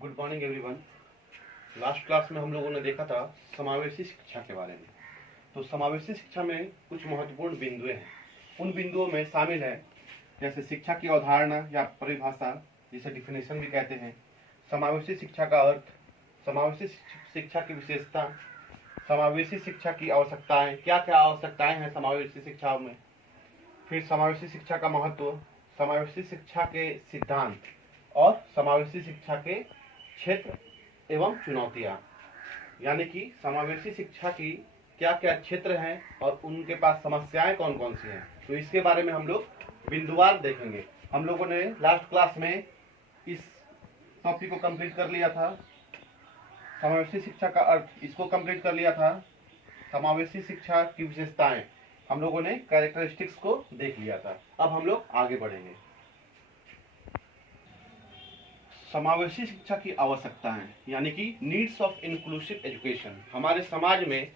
Good morning everyone. Last class में हम लोगों ने देखा था समावेशी शिक्षा के बारे में। तो समावेशी शिक्षा में कुछ महत्वपूर्ण बिंदुएं हैं। उन बिंदुओं में शामिल है जैसे शिक्षा की अवधारणा या परिभाषा, जिसे डिफिनेशन भी कहते हैं, समावेशी शिक्षा का अर्थ, समावेशी शिक्षा की विशेषता, समावेशी शिक्षा की आवश्यकताएं, क्या क्या आवश्यकताएं हैं समावेशी शिक्षा में, फिर समावेशी शिक्षा का महत्व, समावेशी शिक्षा के सिद्धांत और समावेशी शिक्षा के क्षेत्र एवं चुनौतियां। यानी कि समावेशी शिक्षा की क्या क्या क्षेत्र हैं और उनके पास समस्याएं कौन कौन सी हैं, तो इसके बारे में हम लोग बिंदुवार देखेंगे। हम लोगों ने लास्ट क्लास में इस टॉपिक को कंप्लीट कर लिया था, समावेशी शिक्षा का अर्थ, इसको कंप्लीट कर लिया था। समावेशी शिक्षा की विशेषताएं हम लोगों ने कैरेक्टरिस्टिक्स को देख लिया था। अब हम लोग आगे बढ़ेंगे। समावेशी शिक्षा की आवश्यकताएं यानी कि नीड्स ऑफ इंक्लूसिव एजुकेशन। हमारे समाज में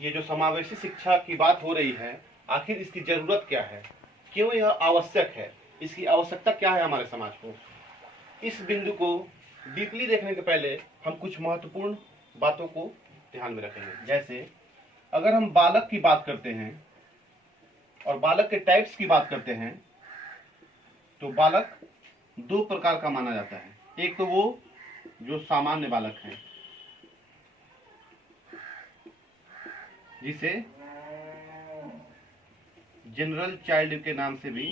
ये जो समावेशी शिक्षा की बात हो रही है, आखिर इसकी जरूरत क्या है, क्यों यह आवश्यक है, इसकी आवश्यकता क्या है हमारे समाज को। इस बिंदु को डीपली देखने के पहले हम कुछ महत्वपूर्ण बातों को ध्यान में रखेंगे। जैसे अगर हम बालक की बात करते हैं और बालक के टाइप्स की बात करते हैं, तो बालक दो प्रकार का माना जाता है। एक तो वो जो सामान्य बालक है, जिसे जनरल चाइल्ड के नाम से भी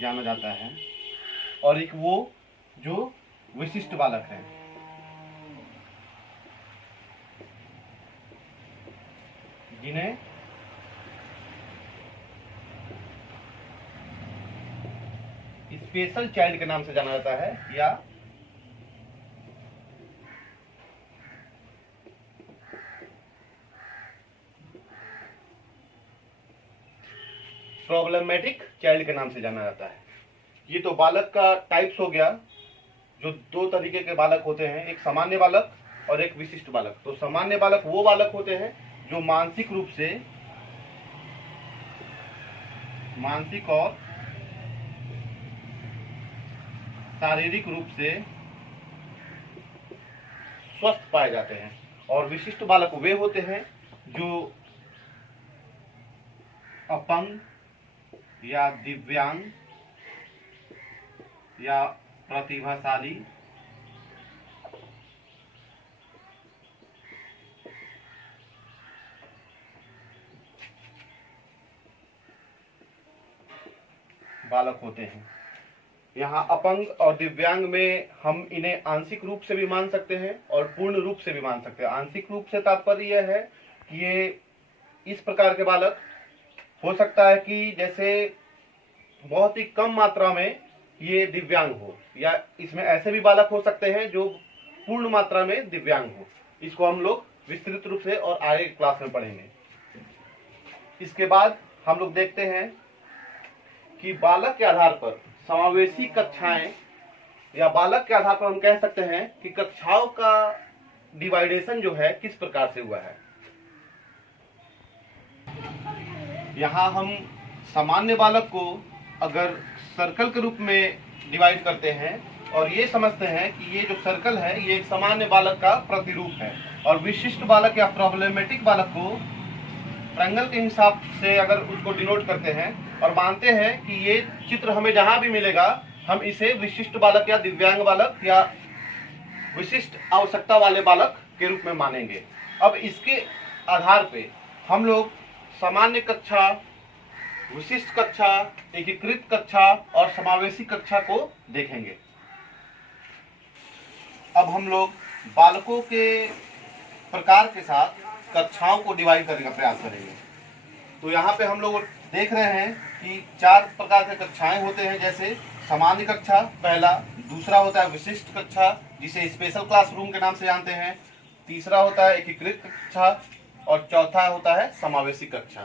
जाना जाता है, और एक वो जो विशिष्ट बालक है। जिन्हें स्पेशल चाइल्ड के नाम से जाना जाता है या प्रॉब्लमेटिक चाइल्ड के नाम से जाना जाता है। ये तो बालक का टाइप्स हो गया। जो दो तरीके के बालक होते हैं, एक सामान्य बालक और एक विशिष्ट बालक। तो सामान्य बालक वो बालक होते हैं जो मानसिक और शारीरिक रूप से स्वस्थ पाए जाते हैं, और विशिष्ट बालक वे होते हैं जो अपंग या दिव्यांग या प्रतिभाशाली बालक होते हैं। यहाँ अपंग और दिव्यांग में हम इन्हें आंशिक रूप से भी मान सकते हैं और पूर्ण रूप से भी मान सकते हैं। आंशिक रूप से तात्पर्य यह है कि ये इस प्रकार के बालक हो सकता है कि जैसे बहुत ही कम मात्रा में ये दिव्यांग हो, या इसमें ऐसे भी बालक हो सकते हैं जो पूर्ण मात्रा में दिव्यांग हो। इसको हम लोग विस्तृत रूप से और आगे क्लास में पढ़ेंगे। इसके बाद हम लोग देखते हैं कि बालक के आधार पर समावेशी कक्षाएं, या बालक के आधार पर हम कह सकते हैं कि कक्षाओं का डिवाइडेशन जो है किस प्रकार से हुआ है। यहाँ हम सामान्य बालक को अगर सर्कल के रूप में डिवाइड करते हैं और ये समझते हैं कि ये जो सर्कल है ये एक सामान्य बालक का प्रतिरूप है, और विशिष्ट बालक या प्रॉब्लमेटिक बालक को ट्रायंगल के हिसाब से अगर उसको डिनोट करते हैं और मानते हैं कि ये चित्र हमें जहां भी मिलेगा हम इसे विशिष्ट बालक या दिव्यांग बालक या विशिष्ट आवश्यकता वाले बालक के रूप में मानेंगे। अब इसके आधार पे हम लोग सामान्य कक्षा, विशिष्ट कक्षा, एकीकृत कक्षा और समावेशी कक्षा को देखेंगे। अब हम लोग बालकों के प्रकार के साथ कक्षाओं को डिवाइड करने का प्रयास करेंगे। तो यहाँ पे हम लोग देख रहे हैं कि 4 प्रकार के कक्षाएं होते हैं। जैसे सामान्य कक्षा पहला, दूसरा होता है विशिष्ट कक्षा जिसे स्पेशल क्लासरूम के नाम से जानते हैं, तीसरा होता है एकीकृत कक्षा, और चौथा होता है समावेशी कक्षा।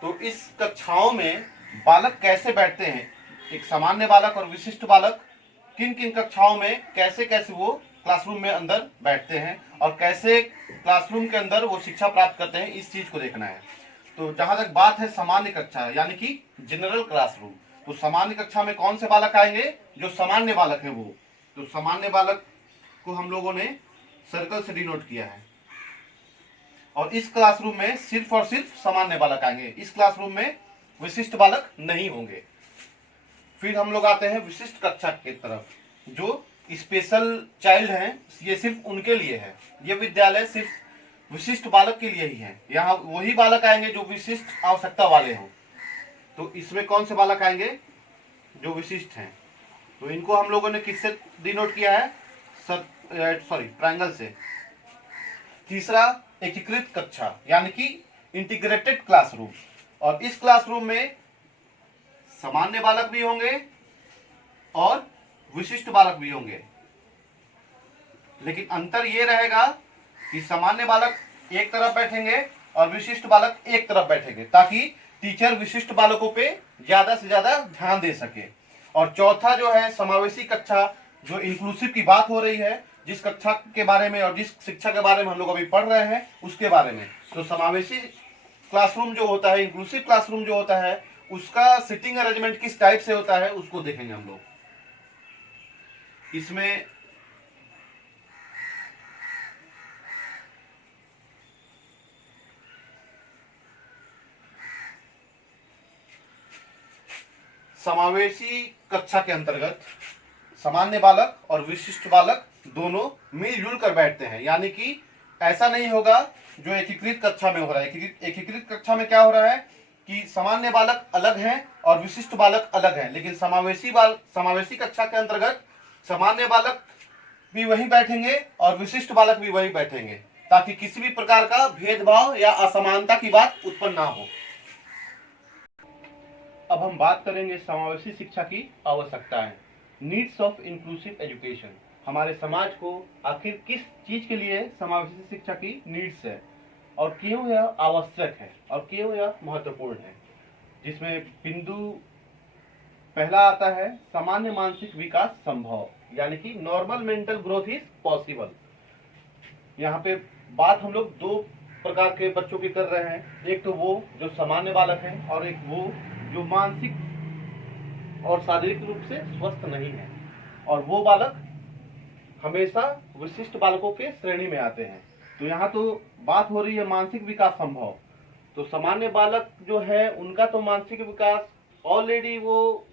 तो इस कक्षाओं में बालक कैसे बैठते हैं, एक सामान्य बालक और विशिष्ट बालक किन किन कक्षाओं में कैसे कैसे वो क्लासरूम में अंदर बैठते हैं और कैसे क्लासरूम के अंदर वो शिक्षा प्राप्त करते हैं, इस चीज को देखना है। तो जहां तक बात है सामान्य कक्षा यानी कि जनरल क्लासरूम, तो सामान्य कक्षा में कौन से बालक आएंगे, जो सामान्य बालक है वो, तो सामान्य बालक को हम लोगों ने सर्कल से डिनोट किया है। और इस क्लासरूम में सिर्फ और सिर्फ सामान्य बालक आएंगे, इस क्लासरूम में विशिष्ट बालक नहीं होंगे। फिर हम लोग आते हैं विशिष्ट कक्षा की तरफ। जो स्पेशल चाइल्ड हैं, ये सिर्फ उनके लिए है, ये विद्यालय सिर्फ विशिष्ट बालक के लिए ही है। यहाँ वही बालक आएंगे जो विशिष्ट आवश्यकता वाले हों। तो इसमें कौन से बालक आएंगे? जो विशिष्ट हैं। तो इनको हम लोगों ने किससे डिनोट किया है? ट्रायंगल से। तीसरा, एकीकृत कक्षा यानी कि इंटीग्रेटेड क्लासरूम। और इस क्लासरूम में सामान्य बालक भी होंगे और विशिष्ट बालक भी होंगे, लेकिन अंतर यह रहेगा कि सामान्य बालक एक तरफ बैठेंगे और विशिष्ट बालक एक तरफ बैठेंगे, ताकि टीचर विशिष्ट बालकों पे ज्यादा से ज्यादा ध्यान दे सके। और चौथा जो है समावेशी कक्षा, जो इंक्लूसिव की बात हो रही है, जिस कक्षा के बारे में और जिस शिक्षा के बारे में हम लोग अभी पढ़ रहे हैं उसके बारे में। तो समावेशी क्लासरूम जो होता है, इंक्लूसिव क्लासरूम जो होता है, उसका सिटिंग अरेंजमेंट किस टाइप से होता है उसको देखेंगे हम लोग। इसमें समावेशी कक्षा के अंतर्गत सामान्य बालक और विशिष्ट बालक दोनों मिलजुल कर बैठते हैं। यानी कि ऐसा नहीं होगा जो एकीकृत कक्षा में हो रहा है। एकीकृत कक्षा में क्या हो रहा है कि सामान्य बालक अलग हैं और विशिष्ट बालक अलग हैं, लेकिन समावेशी कक्षा के अंतर्गत सामान्य बालक भी वहीं बैठेंगे और विशिष्ट बालक भी वहीं बैठेंगे, ताकि किसी भी प्रकार का भेदभाव या असमानता की बात उत्पन्न ना हो। अब हम बात करेंगे समावेशी शिक्षा की आवश्यकताएं, नीड्स ऑफ इंक्लूसिव एजुकेशन। हमारे समाज को आखिर किस चीज के लिए समावेशी शिक्षा की नीड्स है और क्यों यह आवश्यक है और क्यों यह महत्वपूर्ण है। जिसमें बिंदु पहला आता है सामान्य मानसिक विकास संभव, यानी कि normal mental growth is possible. यहाँ पे बात हम लोग दो प्रकार के बच्चों की कर रहे हैं, एक तो वो जो सामान्य बालक हैं और एक वो जो मानसिक और शारीरिक रूप से स्वस्थ नहीं है, और वो बालक हमेशा विशिष्ट बालकों के श्रेणी में आते हैं। तो यहाँ तो बात हो रही है मानसिक विकास संभव। तो सामान्य बालक जो है उनका तो मानसिक विकास ऑलरेडी वो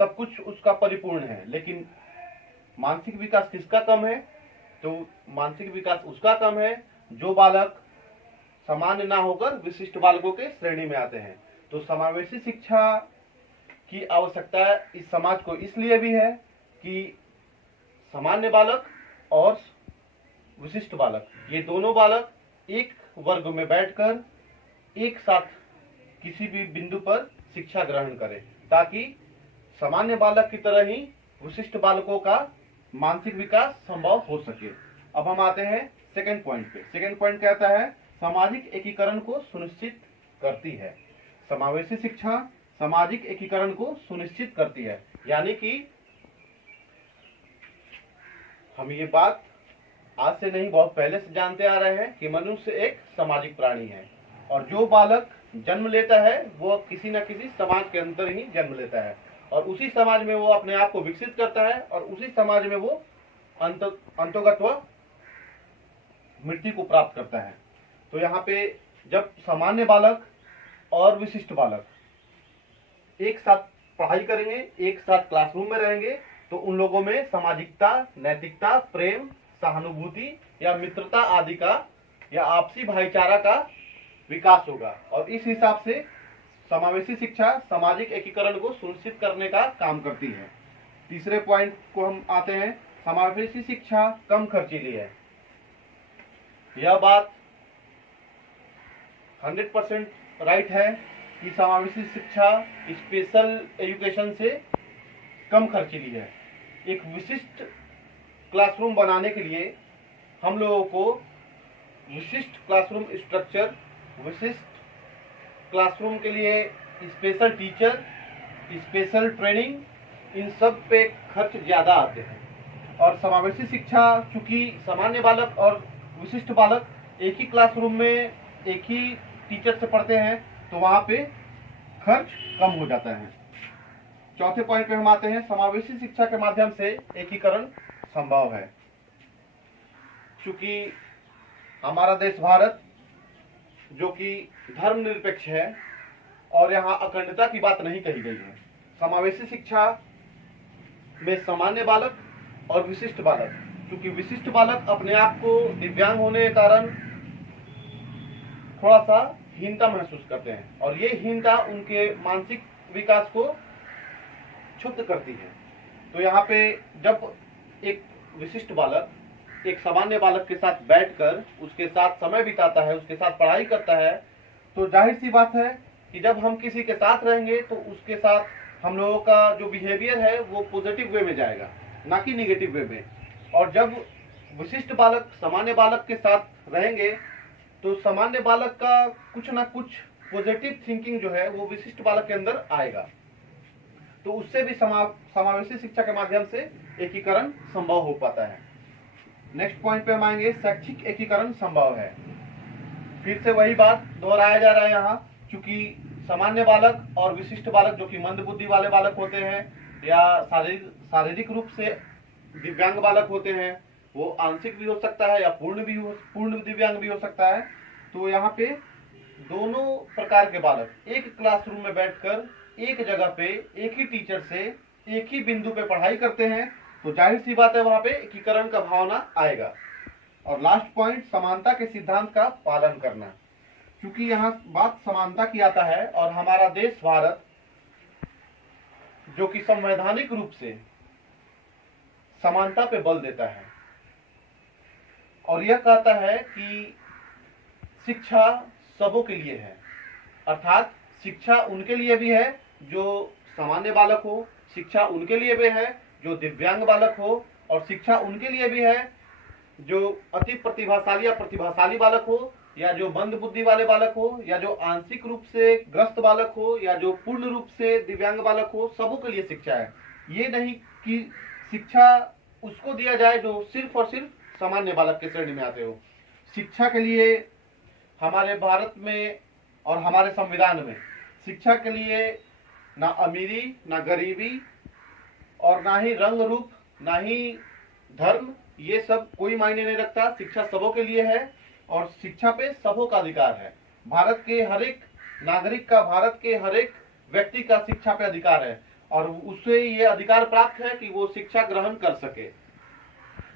सब कुछ उसका परिपूर्ण है, लेकिन मानसिक विकास किसका कम है? तो मानसिक विकास उसका कम है जो बालक सामान्य ना होकर विशिष्ट बालकों के श्रेणी में आते हैं। तो समावेशी शिक्षा की आवश्यकता इस समाज को इसलिए भी है कि सामान्य बालक और विशिष्ट बालक, ये दोनों बालक एक वर्ग में बैठकर एक साथ किसी भी बिंदु पर शिक्षा ग्रहण करें, ताकि सामान्य बालक की तरह ही विशिष्ट बालकों का मानसिक विकास संभव हो सके। अब हम आते हैं सेकंड पॉइंट पे। सेकंड पॉइंट कहता है सामाजिक एकीकरण को सुनिश्चित करती है। समावेशी शिक्षा सामाजिक एकीकरण को सुनिश्चित करती है, यानी कि हम ये बात आज से नहीं बहुत पहले से जानते आ रहे हैं कि मनुष्य एक सामाजिक प्राणी है, और जो बालक जन्म लेता है वो किसी न किसी समाज के अंदर ही जन्म लेता है, और उसी समाज में वो अपने आप को विकसित करता है, और उसी समाज में वो अंतोगत्वा मृत्यु को प्राप्त करता है। तो यहाँ पे जब सामान्य बालक और विशिष्ट बालक एक साथ पढ़ाई करेंगे, एक साथ क्लासरूम में रहेंगे, तो उन लोगों में सामाजिकता, नैतिकता, प्रेम, सहानुभूति या मित्रता आदि का या आपसी भाईचारा का विकास होगा। और इस हिसाब से समावेशी शिक्षा सामाजिक एकीकरण को सुनिश्चित करने का काम करती है। तीसरे पॉइंट को हम आते हैं, समावेशी शिक्षा कम खर्चीली है। यह बात 100% राइट है कि समावेशी शिक्षा स्पेशल एजुकेशन से कम खर्चीली है। एक विशिष्ट क्लासरूम बनाने के लिए हम लोगों को विशिष्ट क्लासरूम स्ट्रक्चर, विशिष्ट क्लासरूम के लिए स्पेशल टीचर, स्पेशल ट्रेनिंग, इन सब पे खर्च ज़्यादा आते हैं। और समावेशी शिक्षा चूँकि सामान्य बालक और विशिष्ट बालक एक ही क्लासरूम में एक ही टीचर से पढ़ते हैं, तो वहाँ पे खर्च कम हो जाता है। चौथे पॉइंट पे हम आते हैं, समावेशी शिक्षा के माध्यम से एकीकरण संभव है, क्योंकि हमारा देश भारत जो कि धर्मनिरपेक्ष है और यहाँ अखंडता की बात नहीं कही गई है। समावेशी शिक्षा में सामान्य बालक और विशिष्ट बालक, क्योंकि विशिष्ट बालक अपने आप को दिव्यांग होने के कारण थोड़ा सा हीनता महसूस करते हैं और ये हीनता उनके मानसिक विकास को क्षुब्ध करती है। तो यहाँ पे जब एक विशिष्ट बालक एक सामान्य बालक के साथ बैठकर उसके साथ समय बिताता है, उसके साथ पढ़ाई करता है, तो जाहिर सी बात है कि जब हम किसी के साथ रहेंगे तो उसके साथ हम लोगों का जो बिहेवियर है वो पॉजिटिव वे में जाएगा, ना कि निगेटिव वे में। और जब विशिष्ट बालक सामान्य बालक के साथ रहेंगे तो सामान्य बालक का कुछ ना कुछ पॉजिटिव थिंकिंग जो है वो विशिष्ट बालक के अंदर आएगा, तो उससे भी समावेशी शिक्षा के माध्यम से एकीकरण संभव हो पाता है। नेक्स्ट पॉइंट पे हम आएंगे, शैक्षिक एकीकरण संभव है। फिर से वही बात दोहराया जा रहा है यहाँ, क्योंकि सामान्य बालक और विशिष्ट बालक जो कि मंद बुद्धि वाले बालक होते हैं या शारीरिक रूप से दिव्यांग बालक होते हैं, वो आंशिक भी हो सकता है या पूर्ण दिव्यांग भी हो सकता है। तो यहाँ पे दोनों प्रकार के बालक एक क्लासरूम में बैठकर एक जगह पे एक ही टीचर से एक ही बिंदु पे पढ़ाई करते हैं, तो जाहिर सी बात है वहां पे एकीकरण का भावना आएगा। और लास्ट पॉइंट, समानता के सिद्धांत का पालन करना, क्योंकि यहाँ बात समानता की आता है और हमारा देश भारत जो कि संवैधानिक रूप से समानता पे बल देता है और यह कहता है कि शिक्षा सबों के लिए है, अर्थात शिक्षा उनके लिए भी है जो सामान्य बालक हो, शिक्षा उनके लिए भी है जो दिव्यांग बालक हो, और शिक्षा उनके लिए भी है जो अति प्रतिभाशाली या प्रतिभाशाली बालक हो, या जो मंद बुद्धि वाले बालक हो, या जो आंशिक रूप से ग्रस्त बालक हो, या जो पूर्ण रूप से दिव्यांग बालक हो, सबों के लिए शिक्षा है। ये नहीं कि शिक्षा उसको दिया जाए जो सिर्फ और सिर्फ सामान्य बालक के श्रेणी में आते हो। शिक्षा के लिए हमारे भारत में और हमारे संविधान में शिक्षा के लिए ना अमीरी, ना गरीबी और ना ही रंग रूप, ना ही धर्म, ये सब कोई मायने नहीं रखता। शिक्षा सबों के लिए है और शिक्षा पे सबों का अधिकार है। भारत के हर एक नागरिक का, भारत के हर एक व्यक्ति का शिक्षा पे अधिकार है और उससे ये अधिकार प्राप्त है कि वो शिक्षा ग्रहण कर सके।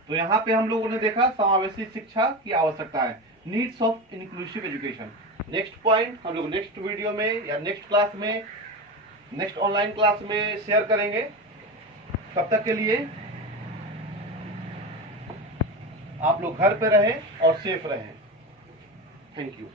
तो यहाँ पे हम लोगों ने देखा समावेशी शिक्षा की आवश्यकता है, needs of inclusive education. Next point हम लोग नेक्स्ट वीडियो में या नेक्स्ट क्लास में, नेक्स्ट ऑनलाइन क्लास में शेयर करेंगे। तब तक के लिए आप लोग घर पे रहें और सेफ रहें। Thank you.